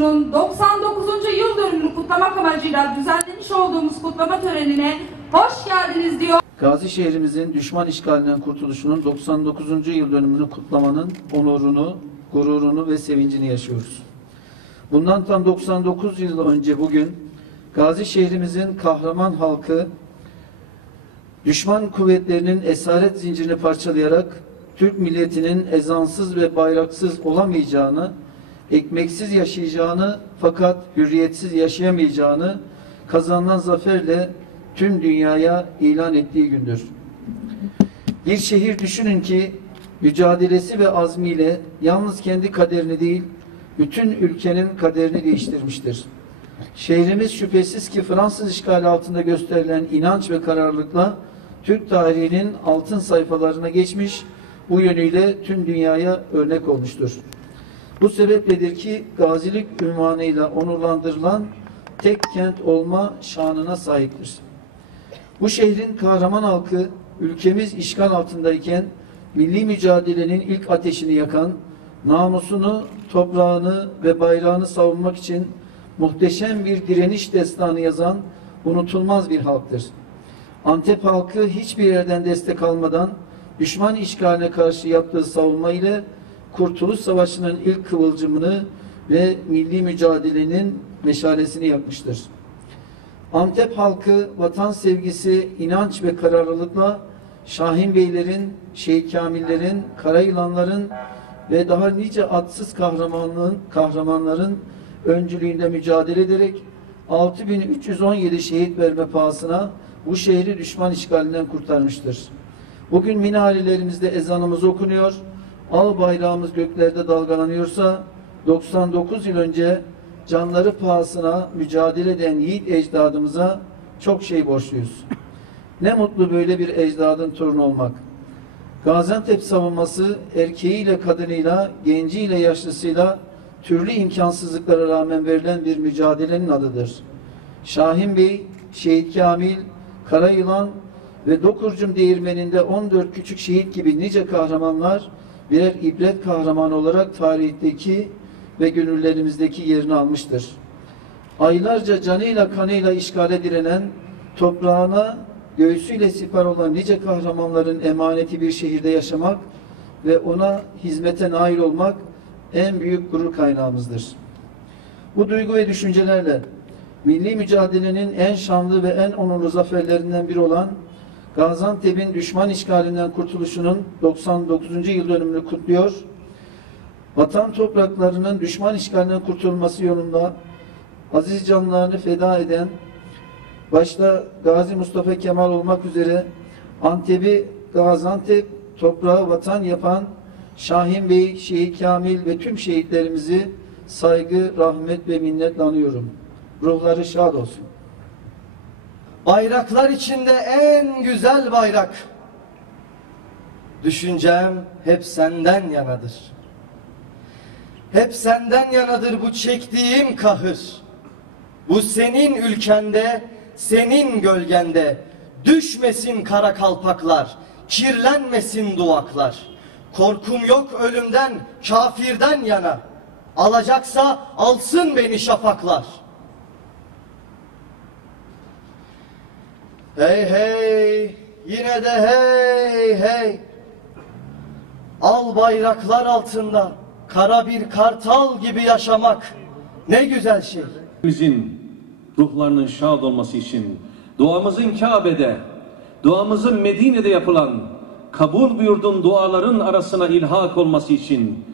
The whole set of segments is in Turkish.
Kurtuluşu'nun 99. yıl dönümünü kutlamak amacıyla düzenlemiş olduğumuz kutlama törenine hoş geldiniz diyor. Gazi şehrimizin düşman işgalinden kurtuluşunun 99. yıl dönümünü kutlamanın onurunu, gururunu ve sevincini yaşıyoruz. Bundan tam 99 yıl önce bugün Gazi şehrimizin kahraman halkı düşman kuvvetlerinin esaret zincirini parçalayarak Türk milletinin ezansız ve bayraksız olamayacağını, ekmeksiz yaşayacağını fakat hürriyetsiz yaşayamayacağını kazanılan zaferle tüm dünyaya ilan ettiği gündür. Bir şehir düşünün ki mücadelesi ve azmiyle yalnız kendi kaderini değil, bütün ülkenin kaderini değiştirmiştir. Şehrimiz şüphesiz ki Fransız işgali altında gösterilen inanç ve kararlılıkla Türk tarihinin altın sayfalarına geçmiş, bu yönüyle tüm dünyaya örnek olmuştur. Bu sebepledir ki gazilik ünvanıyla onurlandırılan tek kent olma şanına sahiptir. Bu şehrin kahraman halkı ülkemiz işgal altındayken milli mücadelenin ilk ateşini yakan, namusunu, toprağını ve bayrağını savunmak için muhteşem bir direniş destanı yazan unutulmaz bir halktır. Antep halkı hiçbir yerden destek almadan düşman işgaline karşı yaptığı savunma ile Kurtuluş Savaşı'nın ilk kıvılcımını ve milli mücadelenin meşalesini yakmıştır. Antep halkı vatan sevgisi, inanç ve kararlılıkla Şahin Beylerin, Şehit Kamillerin, Karayılanların ve daha nice adsız kahramanların öncülüğünde mücadele ederek 6317 şehit verme pahasına bu şehri düşman işgalinden kurtarmıştır. Bugün minarelerimizde ezanımız okunuyor, al bayrağımız göklerde dalgalanıyorsa 99 yıl önce canları pahasına mücadele eden yiğit ecdadımıza çok şey borçluyuz. Ne mutlu böyle bir ecdadın torunu olmak. Gaziantep savunması erkeğiyle, kadınıyla, genciyle, yaşlısıyla türlü imkansızlıklara rağmen verilen bir mücadelenin adıdır. Şahin Bey, Şehit Kamil, Karayılan ve Dokurcum Değirmeni'nde 14 küçük şehit gibi nice kahramanlar birer ibret kahramanı olarak tarihteki ve gönüllerimizdeki yerini almıştır. Aylarca canıyla kanıyla işgale direnen, toprağına göğsüyle siper olan nice kahramanların emaneti bir şehirde yaşamak ve ona hizmete nail olmak en büyük gurur kaynağımızdır. Bu duygu ve düşüncelerle milli mücadelenin en şanlı ve en onurlu zaferlerinden biri olan Gaziantep'in düşman işgalinden kurtuluşunun 99. yıl dönümünü kutluyor. Vatan topraklarının düşman işgalinden kurtulması yolunda aziz canlarını feda eden, başta Gazi Mustafa Kemal olmak üzere Antep'i Gaziantep, toprağı vatan yapan Şahin Bey, Şehit Kamil ve tüm şehitlerimizi saygı, rahmet ve minnetle anıyorum. Ruhları şad olsun. Bayraklar içinde en güzel bayrak. Düşüncem hep senden yanadır. Hep senden yanadır bu çektiğim kahır. Bu senin ülkende, senin gölgende. Düşmesin kara kalpaklar, kirlenmesin duvaklar. Korkum yok ölümden, kafirden yana. Alacaksa alsın beni şafaklar. Hey hey, yine de hey hey. Al bayraklar altında kara bir kartal gibi yaşamak ne güzel şey. Bizim ruhlarının şad olması için duamızın Kabe'de, duamızın Medine'de yapılan kabul buyurduğun duaların arasına ilhak olması için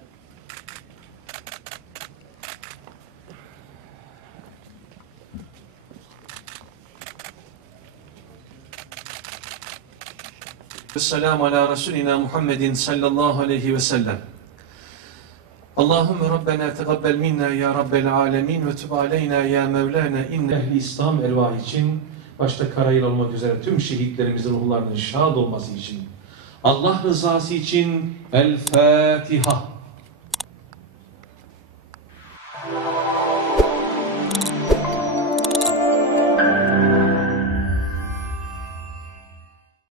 Esselamu ala Resulina Muhammedin sallallahu aleyhi ve sellem. Allahümme Rabbena tegabbel minna ya Rabbel alemin ve tub aleyna ya Mevlana inne. Ehli İslam ervahı için, başta Karayıl olmak üzere tüm şehitlerimizin ruhlarının şad olması için, Allah rızası için El Fatiha.